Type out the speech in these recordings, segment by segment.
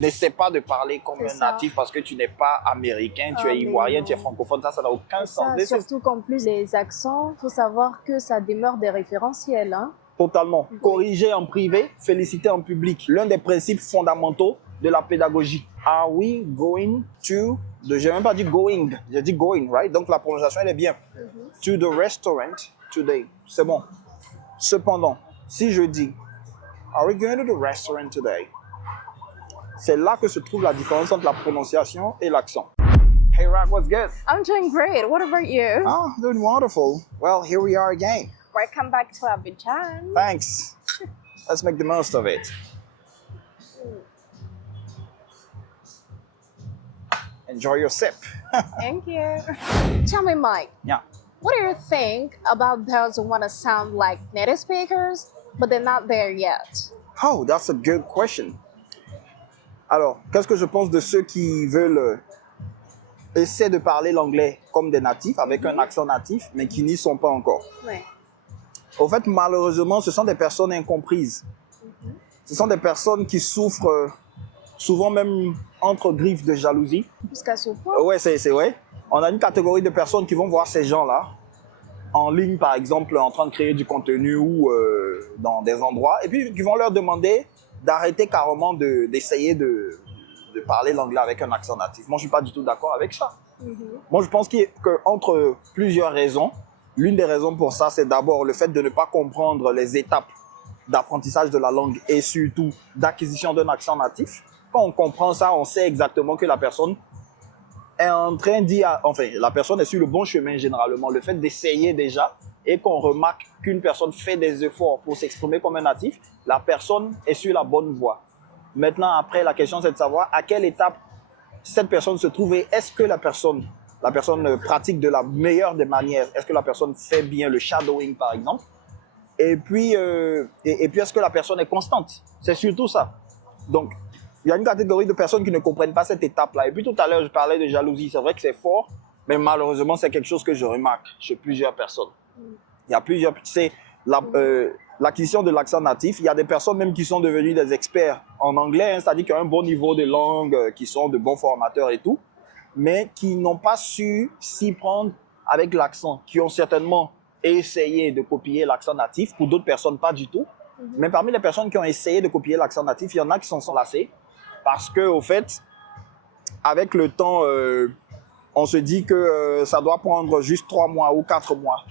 N'essaie pas de parler comme un natif parce que tu n'es pas américain, tu es ivoirien, tu es francophone, ça n'a aucun sens. Surtout qu'en plus, les accents, il faut savoir que ça demeure des référentiels. Hein. Totalement. Oui. Corriger en privé, féliciter en public. L'un des principes fondamentaux de la pédagogie. Are we going to... J'ai même pas dit going, j'ai dit going, right? Donc la prononciation, elle est bien. To the restaurant today. C'est bon. Cependant, si je dis, are we going to the restaurant today? C'est là que se trouve la différence entre la prononciation et l'accent. Hey Rock, what's good? I'm doing great. What about you? Oh, doing wonderful. Well, here we are again. Welcome back to Abidjan. Thanks. Let's make the most of it. Enjoy your sip. Thank you. Tell me, Mike. Yeah. What do you think about those who want to sound like native speakers, but they're not there yet? Oh, that's a good question. Alors, qu'est-ce que je pense de ceux qui veulent essayer de parler l'anglais comme des natifs, avec un accent natif, mais qui n'y sont pas encore? Oui. Au fait, malheureusement, ce sont des personnes incomprises. Ce sont des personnes qui souffrent souvent même entre griffes de jalousie. Jusqu'à ce point? Ouais, c'est vrai. On a une catégorie de personnes qui vont voir ces gens-là en ligne, par exemple, en train de créer du contenu ou dans des endroits, et puis qui vont leur demander d'arrêter carrément d'essayer de parler l'anglais avec un accent natif. Moi, je ne suis pas du tout d'accord avec ça. Moi, je pense qu'entre plusieurs raisons, l'une des raisons pour ça, c'est d'abord le fait de ne pas comprendre les étapes d'apprentissage de la langue et surtout d'acquisition d'un accent natif. Quand on comprend ça, on sait exactement que la personne est en train d'y... Enfin, la personne est sur le bon chemin généralement. Le fait d'essayer déjà et qu'on remarque qu'une personne fait des efforts pour s'exprimer comme un natif, la personne est sur la bonne voie. Maintenant, après, la question, c'est de savoir à quelle étape cette personne se trouve et est-ce que la personne pratique de la meilleure des manières. Est-ce que la personne fait bien le shadowing, par exemple? Et puis est-ce que la personne est constante? C'est surtout ça. Donc, il y a une catégorie de personnes qui ne comprennent pas cette étape-là. Et puis tout à l'heure, je parlais de jalousie. C'est vrai que c'est fort, mais malheureusement, c'est quelque chose que je remarque chez plusieurs personnes. Il y a plusieurs... Tu sais, l'acquisition de l'accent natif, il y a des personnes même qui sont devenues des experts en anglais, hein, c'est-à-dire qui ont un bon niveau de langue, qui sont de bons formateurs et tout, mais qui n'ont pas su s'y prendre avec l'accent, qui ont certainement essayé de copier l'accent natif, pour d'autres personnes pas du tout. Mais parmi les personnes qui ont essayé de copier l'accent natif, il y en a qui s'en sont lassés, parce que au fait, avec le temps, on se dit que ça doit prendre juste 3 mois ou 4 mois,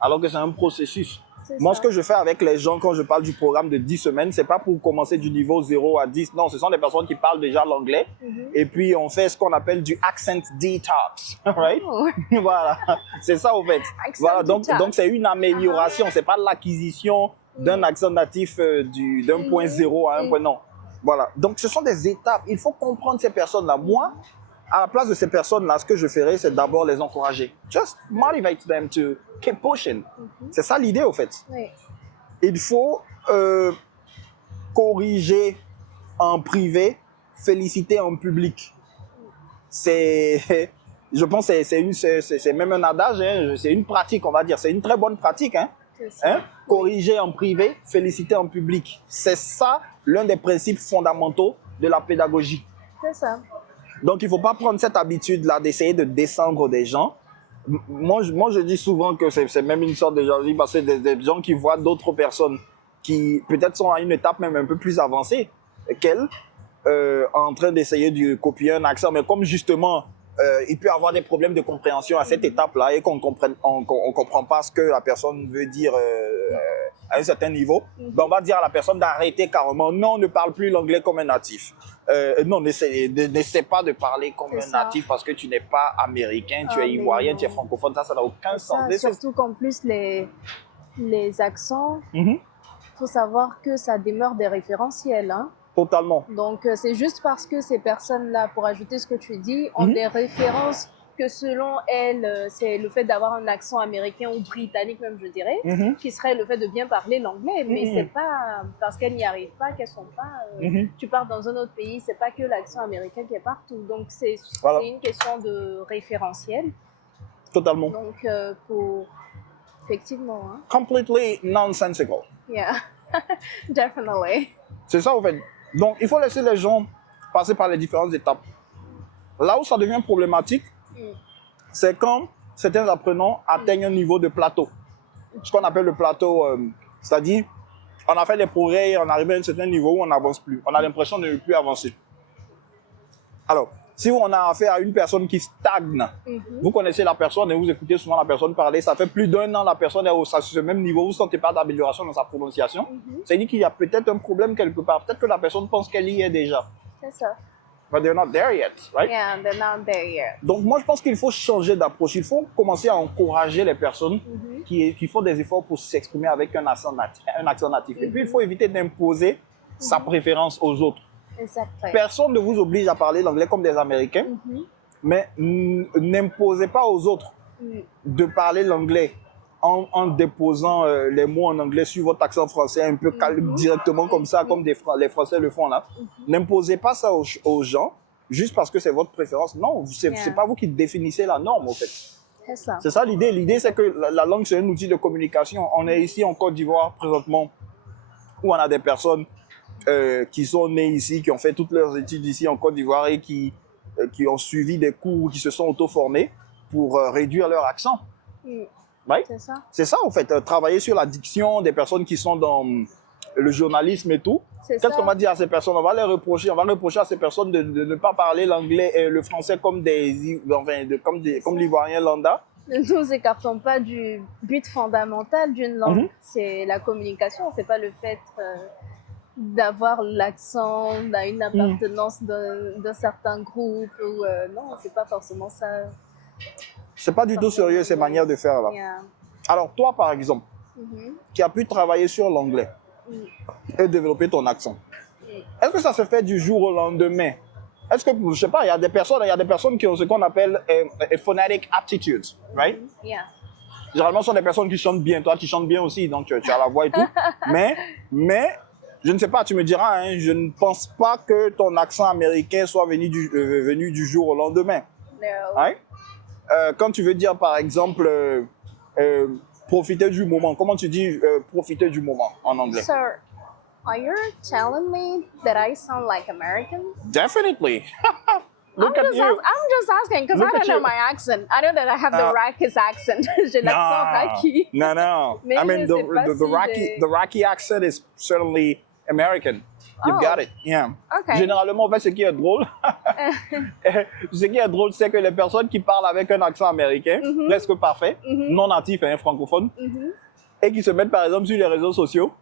alors que c'est un processus. Moi, ce que je fais avec les gens quand je parle du programme de 10 semaines, c'est pas pour commencer du niveau 0 à 10. Non, ce sont des personnes qui parlent déjà l'anglais. Et puis, on fait ce qu'on appelle du accent detox. Right? Voilà. C'est ça, au fait. Voilà. Donc, c'est une amélioration. C'est pas l'acquisition d'un accent natif d'un point 0 à un point. Non. Voilà. Donc, ce sont des étapes. Il faut comprendre ces personnes-là. Moi, à la place de ces personnes-là, ce que je ferais, c'est d'abord les encourager. Just motivate them to keep pushing. C'est ça l'idée, au fait. Oui. Il faut corriger en privé, féliciter en public. Je pense que c'est même un adage, hein, c'est une pratique, on va dire. C'est une très bonne pratique. Hein? Corriger en privé, féliciter en public. C'est ça l'un des principes fondamentaux de la pédagogie. C'est ça. Donc, il ne faut pas prendre cette habitude-là d'essayer de descendre des gens. Moi, je dis souvent que c'est même une sorte de jalousie parce que des gens qui voient d'autres personnes qui peut-être sont à une étape même un peu plus avancée qu'elles, en train d'essayer de copier un accent. Mais comme justement, il peut y avoir des problèmes de compréhension à cette étape-là et qu'on ne comprend pas ce que la personne veut dire à un certain niveau, ben on va dire à la personne d'arrêter carrément. Non, ne parle plus l'anglais comme un natif. Non, n'essaie pas de parler comme un natif parce que tu n'es pas américain, tu es ivoirien, tu es francophone. Ça n'a aucun sens. Surtout qu'en plus, les accents, faut savoir que ça demeure des référentiels. Hein. Totalement. Donc, c'est juste parce que ces personnes-là, pour ajouter ce que tu dis, ont des références que selon elles, c'est le fait d'avoir un accent américain ou britannique même, je dirais, qui serait le fait de bien parler l'anglais. Mais c'est pas parce qu'elles n'y arrivent pas qu'elles sont pas... Tu pars dans un autre pays, c'est pas que l'accent américain qui est partout. Donc, c'est une question de référentiel. Totalement. Donc, pour... Effectivement. Hein. Completely nonsensical. Yeah, definitely. C'est ça, en fait. Donc, il faut laisser les gens passer par les différentes étapes. Là où ça devient problématique, c'est quand certains apprenants atteignent un niveau de plateau. Ce qu'on appelle le plateau, c'est-à-dire, on a fait des progrès, on arrive à un certain niveau où on n'avance plus. On a l'impression de ne plus avancer. Alors, si on a affaire à une personne qui stagne, vous connaissez la personne et vous écoutez souvent la personne parler, ça fait plus d'1 an, la personne est sur ce même niveau, vous ne sentez pas d'amélioration dans sa prononciation, c'est-à-dire qu'il y a peut-être un problème quelque part. Peut-être que la personne pense qu'elle y est déjà. C'est ça. But they're not there yet, right? Yeah, they're not there yet. Donc moi, je pense qu'il faut changer d'approche. Il faut commencer à encourager les personnes qui font des efforts pour s'exprimer avec un accent natif. Et puis, il faut éviter d'imposer sa préférence aux autres. Exactement. Personne ne vous oblige à parler l'anglais comme des Américains, mais n'imposez pas aux autres de parler l'anglais en déposant les mots en anglais sur votre accent français un peu directement comme ça, comme les Français le font là. N'imposez pas ça aux gens juste parce que c'est votre préférence. Non, c'est pas vous qui définissez la norme en fait. C'est ça. C'est ça l'idée. L'idée c'est que la langue c'est un outil de communication. On est ici en Côte d'Ivoire présentement où on a des personnes qui sont nées ici, qui ont fait toutes leurs études ici en Côte d'Ivoire et qui ont suivi des cours, qui se sont auto-formés pour réduire leur accent. Right? C'est ça. C'est ça, en fait, travailler sur la diction des personnes qui sont dans le journalisme et tout. Qu'est-ce qu'on va dire à ces personnes? On va reprocher à ces personnes de ne pas parler l'anglais et le français comme comme l'Ivoirien lambda. Ne nous écartons pas du but fondamental d'une langue. C'est la communication, c'est pas le fait d'avoir l'accent, une appartenance d'un certain groupe. Non, c'est pas forcément ça. C'est pas du tout sérieux ces manières de faire là. Yeah. Alors toi par exemple, qui as pu travailler sur l'anglais et développer ton accent, est-ce que ça se fait du jour au lendemain? Est-ce que, je sais pas, il y a des personnes qui ont ce qu'on appelle a phonetic aptitude, right? Yeah. Généralement, ce sont des personnes qui chantent bien. Toi, tu chantes bien aussi, donc tu as la voix et tout. mais, je ne sais pas, tu me diras, hein, je ne pense pas que ton accent américain soit venu du jour au lendemain. No. Right? Quand tu veux dire, par exemple, profiter du moment, comment tu dis profiter du moment en anglais? Sir, are you telling me that I sound like American? Definitely. Look I'm at you. I'm just asking because I Look at don't know you. my accent. I know that I have the Rockies accent. J'ai l'accent Rocky. No. Mais I mean, je sais pas si the Rocky accent is certainly American. You've got it. Yeah. Okay. Généralement, en fait, ce qui est drôle, c'est que les personnes qui parlent avec un accent américain, presque parfait, non natif, hein, francophone, et qui se mettent par exemple sur les réseaux sociaux,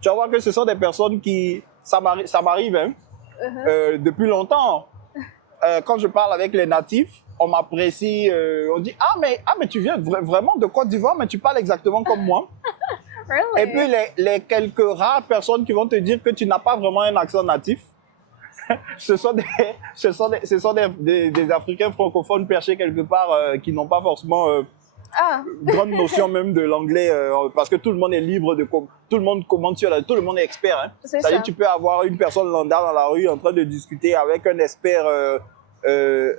tu vas voir que ce sont des personnes qui, ça m'arrive, hein, depuis longtemps. Quand je parle avec les natifs, on m'apprécie, on dit mais tu viens vraiment de Côte d'Ivoire, mais tu parles exactement comme moi. Really? Et puis les quelques rares personnes qui vont te dire que tu n'as pas vraiment un accent natif, ce sont des Africains francophones perchés quelque part qui n'ont pas forcément grande notion même de l'anglais, parce que tout le monde est libre tout le monde commente tout le monde est expert. Hein. C'est-à-dire que tu peux avoir une personne lambda dans la rue en train de discuter avec un expert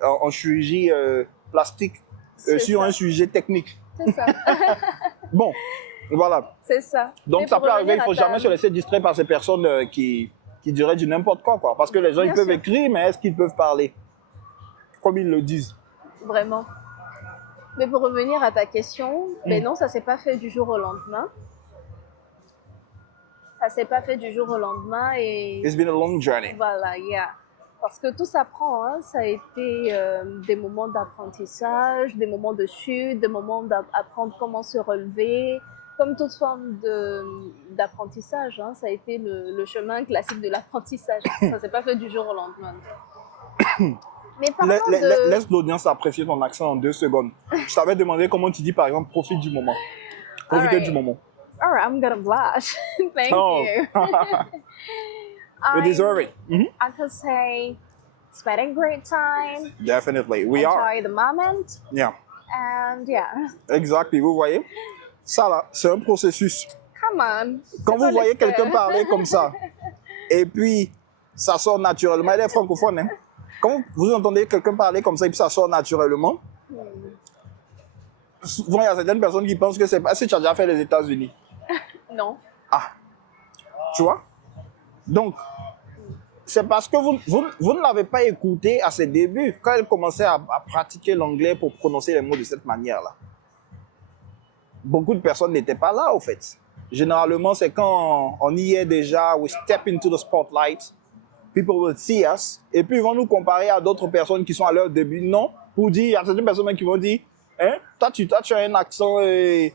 en chirurgie plastique sur un sujet technique. C'est ça. Bon, voilà. C'est ça. Donc Mais ça pour peut arriver, il revenir ne faut à jamais se laisser distraire par ces personnes qui diraient du n'importe quoi. Parce que les gens, Bien ils peuvent sûr. écrire, mais est-ce qu'ils peuvent parler comme ils le disent? Vraiment. Mais pour revenir à ta question, mais non, ça s'est pas fait du jour au lendemain. Ça s'est pas fait du jour au lendemain et It's been a long journey. voilà, yeah. Parce que tout s'apprend, hein. Ça a été des moments d'apprentissage, des moments de chute, des moments d'apprendre comment se relever. Comme toute forme d'apprentissage, hein. Ça a été le chemin classique de l'apprentissage. Ça s'est pas fait du jour au lendemain. Mais parlons de... Laisse l'audience apprécier ton accent en 2 secondes. Je t'avais demandé comment tu dis par exemple profite du moment. Profitez du moment. All right, I'm gonna blush. Thank Oh. you. You deserve it. I could say spending great time, Definitely. We are. enjoy the moment, Yeah. and yeah, Exactly. Vous voyez? Ça là, c'est un processus. come on. Quand C'est vous pas voyez l'espère. quelqu'un parler comme ça, et puis ça sort naturellement, elle est francophone, hein? Quand vous entendez quelqu'un parler comme ça et puis ça sort naturellement, souvent il y a certaines personnes qui pensent que c'est pas... Est-ce que tu as déjà fait les États-Unis? Non. Ah, tu vois? Donc, c'est parce que vous ne l'avez pas écouté à ses débuts, quand elle commençait à pratiquer l'anglais pour prononcer les mots de cette manière-là. Beaucoup de personnes n'étaient pas là, au fait. Généralement, c'est quand on y est déjà, we step into the spotlight, people will see us, et puis ils vont nous comparer à d'autres personnes qui sont à leur début. Non, pour dire, il y a certaines personnes qui vont dire, hein, toi, tu as un accent et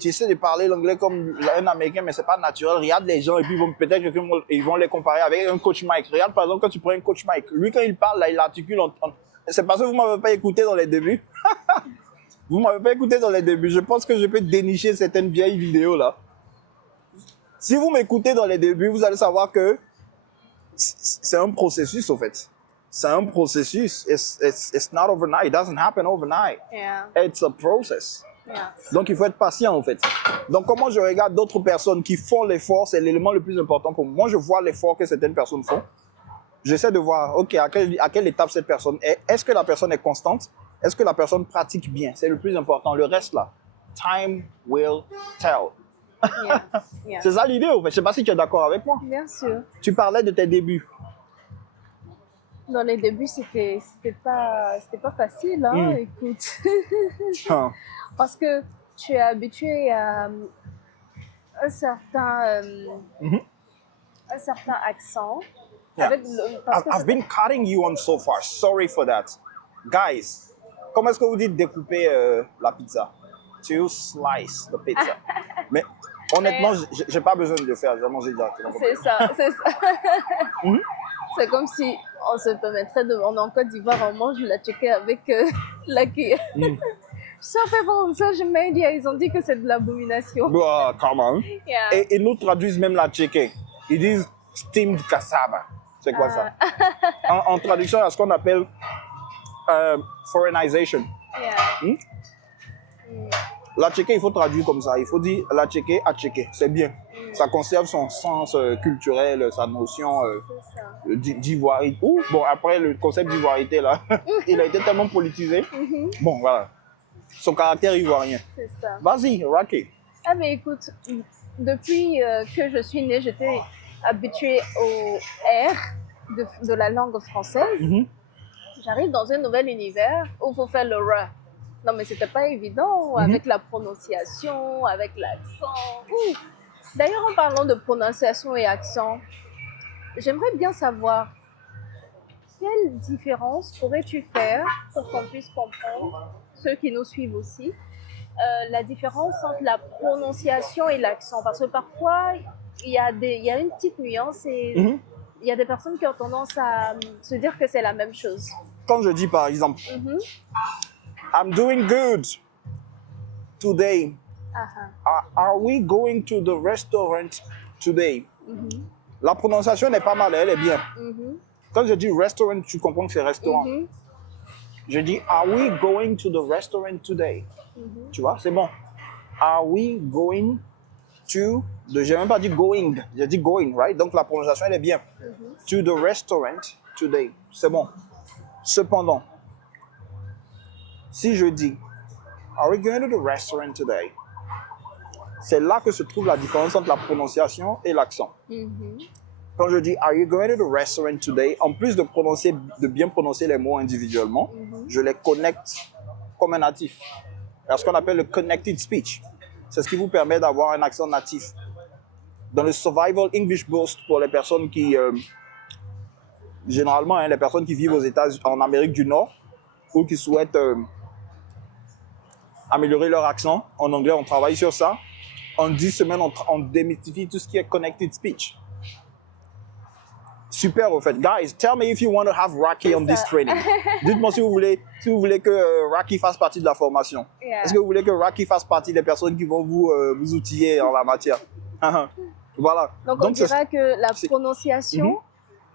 tu essaies de parler l'anglais comme un Américain, mais c'est pas naturel. Regarde les gens, et puis peut-être qu'ils vont les comparer avec un coach Mike. Regarde, par exemple, quand tu prends un coach Mike, lui, quand il parle, là, il articule. C'est parce que vous ne m'avez pas écouté dans les débuts. Vous ne m'avez pas écouté dans les débuts. Je pense que je peux dénicher certaines vieilles vidéos, là. Si vous m'écoutez dans les débuts, vous allez savoir que c'est un processus, au fait. C'est un processus. It's not overnight. It doesn't happen overnight. Yeah. It's a process. Yeah. Donc, il faut être patient, en fait. Donc, comment je regarde d'autres personnes qui font l'effort, c'est l'élément le plus important pour moi. Moi, je vois l'effort que certaines personnes font. J'essaie de voir, OK, à quelle étape cette personne est. Est-ce que la personne est constante? Est-ce que la personne pratique bien? C'est le plus important. Le reste, là, time will tell. Yeah. Yeah. C'est ça l'idée, en fait. Je ne sais pas si tu es d'accord avec moi. Bien sûr. Tu parlais de tes débuts. Dans les débuts, c'était pas facile, hein, écoute. Hein. Parce que tu es habitué à un certain accent. Yeah. Avec parce que I've been cutting you on so far. Sorry for that. Guys, comment est-ce que vous dites découper la pizza? To slice the pizza. Mais honnêtement, j'ai pas besoin de le faire. J'ai mangé directement. c'est ça. C'est comme si on se permettrait de... On est en Côte d'Ivoire, on mange la tchéké avec la cuillère. Ça fait bon, ça, je m'ai dit, ils ont dit que c'est de l'abomination. Bah, comment? Yeah. Et ils nous traduisent même la tchéké. Ils disent steamed cassava. C'est quoi ça? En traduction, à ce qu'on appelle foreignization. Yeah. La tchéké, il faut traduire comme ça. Il faut dire la tchéké à tchéké. C'est bien. Ça conserve son sens culturel, sa notion d'ivoirité. Bon, après, le concept d'ivoirité, là, il a été tellement politisé. Bon, voilà. Son caractère ivoirien. C'est ça. Vas-y, Rocky. Ah, mais écoute, depuis que je suis née, j'étais habituée au R de la langue française. J'arrive dans un nouvel univers où il faut faire le R. Non, mais c'était pas évident avec la prononciation, avec l'accent. D'ailleurs, en parlant de prononciation et accent, j'aimerais bien savoir quelle différence pourrais-tu faire pour qu'on puisse comprendre, ceux qui nous suivent aussi, la différence entre la prononciation et l'accent. Parce que parfois, il y a une petite nuance et il y a des personnes qui ont tendance à se dire que c'est la même chose. Quand je dis par exemple, I'm doing good today. Are we going to the restaurant today? La prononciation n'est pas mal, elle est bien. Quand je dis restaurant, tu comprends que c'est restaurant. Je dis, are we going to the restaurant today? Tu vois, c'est bon. Are we going to... J'ai même pas dit going, j'ai dit going, right? Donc la prononciation, elle est bien. To the restaurant today. C'est bon. Cependant, si je dis, are we going to the restaurant today? C'est là que se trouve la différence entre la prononciation et l'accent. Quand je dis, are you going to the restaurant today? En plus de bien prononcer les mots individuellement, je les connecte comme un natif. C'est ce qu'on appelle le connected speech. C'est ce qui vous permet d'avoir un accent natif. Dans le Survival English Boost, pour les personnes qui, généralement, les personnes qui vivent aux États-Unis, en Amérique du Nord, ou qui souhaitent améliorer leur accent, en anglais, on travaille sur ça. En 10 semaines, on démystifie tout ce qui est connected speech. Super, au fait. Guys, tell me if you want to have Rocky on this training. Dites-moi si vous voulez que Rocky fasse partie de la formation. Est-ce que vous voulez que Rocky fasse partie des personnes qui vont vous outiller en la matière? Voilà. Donc on dira que la prononciation,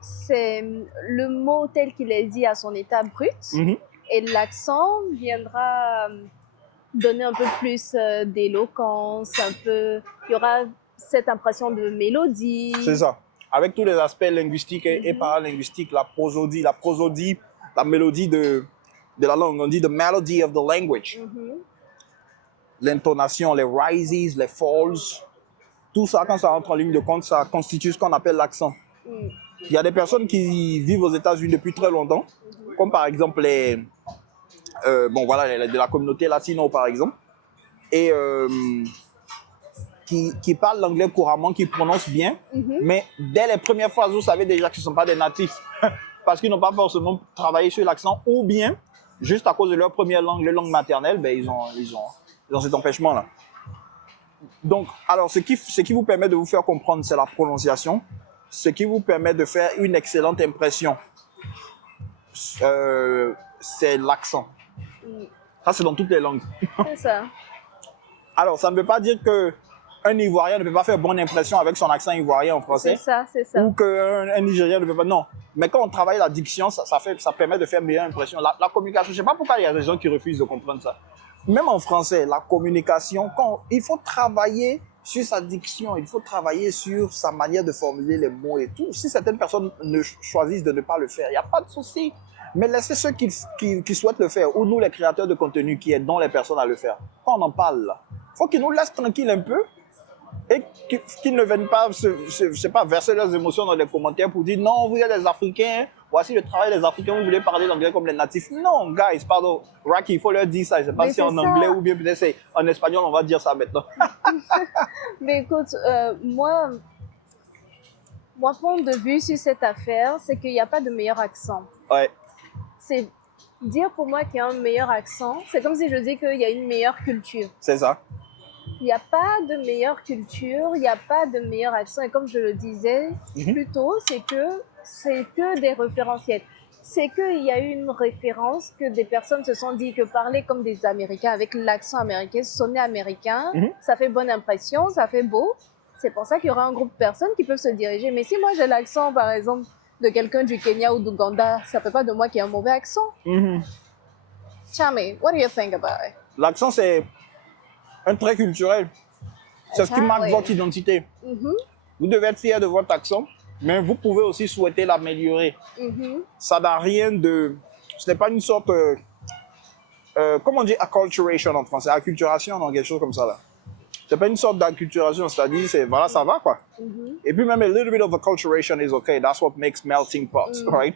c'est le mot tel qu'il est dit à son état brut. Et l'accent viendra donner un peu plus d'éloquence, il y aura cette impression de mélodie. C'est ça. Avec tous les aspects linguistiques et paralinguistiques, la prosodie, la mélodie de la langue. On dit the melody of the language. L'intonation, les rises, les falls, tout ça, quand ça entre en ligne de compte, ça constitue ce qu'on appelle l'accent. Il y a des personnes qui vivent aux États-Unis depuis très longtemps, comme par exemple de la communauté latino, par exemple, et qui parlent l'anglais couramment, qui prononcent bien, mais dès les premières phrases, vous savez déjà qu'ils ne sont pas des natifs, parce qu'ils n'ont pas forcément travaillé sur l'accent, ou bien, juste à cause de leur première langue, leur langue maternelle, ben, ils ont cet empêchement-là. Donc, alors, ce qui vous permet de vous faire comprendre, c'est la prononciation. Ce qui vous permet de faire une excellente impression, c'est l'accent. Ça, c'est dans toutes les langues. C'est ça. Alors, ça ne veut pas dire qu'un Ivoirien ne peut pas faire bonne impression avec son accent ivoirien en français. C'est ça, c'est ça. Ou qu'un Nigérien ne peut pas. Non. Mais quand on travaille la diction, ça permet de faire meilleure impression. La communication, je ne sais pas pourquoi il y a des gens qui refusent de comprendre ça. Même en français, la communication, il faut travailler sur sa diction, il faut travailler sur sa manière de formuler les mots et tout. Si certaines personnes choisissent de ne pas le faire, il n'y a pas de souci. Mais laissez ceux qui souhaitent le faire, ou nous, les créateurs de contenu, qui aidons les personnes à le faire. Quand on en parle, il faut qu'ils nous laissent tranquilles un peu et qu'ils ne viennent pas, je sais pas, verser leurs émotions dans les commentaires pour dire non, vous êtes des Africains, voici le travail des Africains, vous voulez parler l'anglais comme les natifs. Non, guys, pardon, Rocky, il faut leur dire ça. Je ne sais pas si en anglais ou bien peut-être en espagnol, on va dire ça maintenant. Mais écoute, mon point de vue sur cette affaire, c'est qu'il n'y a pas de meilleur accent. Ouais. C'est dire pour moi qu'il y a un meilleur accent, c'est comme si je dis qu'il y a une meilleure culture. C'est ça. Il n'y a pas de meilleure culture, il n'y a pas de meilleur accent. Et comme je le disais plus tôt, c'est que des référentiels. C'est qu'il y a eu une référence que des personnes se sont dit que parler comme des Américains, avec l'accent américain, sonner américain, ça fait bonne impression, ça fait beau. C'est pour ça qu'il y aura un groupe de personnes qui peuvent se diriger. Mais si moi j'ai l'accent, par exemple, de quelqu'un du Kenya ou d'Ouganda, ça ne fait pas de moi qu'il y a un mauvais accent. Chame, what do you think about it? L'accent, c'est un trait culturel. C'est ce qui marque votre identité. Vous devez être fier de votre accent, mais vous pouvez aussi souhaiter l'améliorer. Ça n'a rien de... Ce n'est pas une sorte... comment on dit acculturation en français? Acculturation, non, quelque chose comme ça là. C'est pas une sorte d'acculturation, c'est-à-dire, voilà, ça va quoi. Et puis même a little bit of acculturation is okay. That's what makes melting pots, right?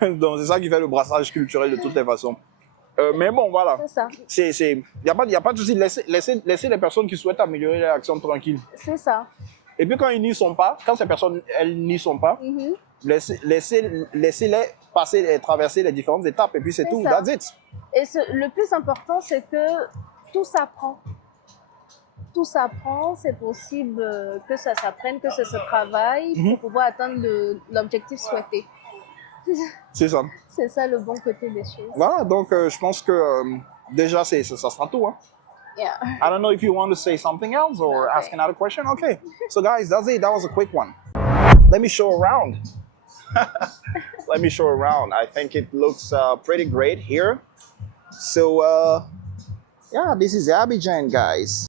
Donc c'est ça qui fait le brassage culturel de toutes les façons. Mais bon, voilà. C'est ça. Il n'y a pas de souci. Laissez les personnes qui souhaitent améliorer leur accent tranquille. C'est ça. Et puis quand ils n'y sont pas, quand ces personnes, elles n'y sont pas, laissez-les passer et traverser les différentes étapes et puis c'est tout. That's it. Et le plus important, c'est que tout s'apprend. Tout s'apprend, c'est possible que ça s'apprenne, que ça se travaille pour pouvoir atteindre l'objectif souhaité. C'est ça. C'est ça le bon côté des choses. Voilà, donc je pense que déjà, ça sera tout. Hein? Yeah. I don't know if you want to say something else or ask another question. Okay. So guys, that's it. That was a quick one. Let me show around. Let me show around. I think it looks pretty great here. So yeah, this is Abidjan, guys.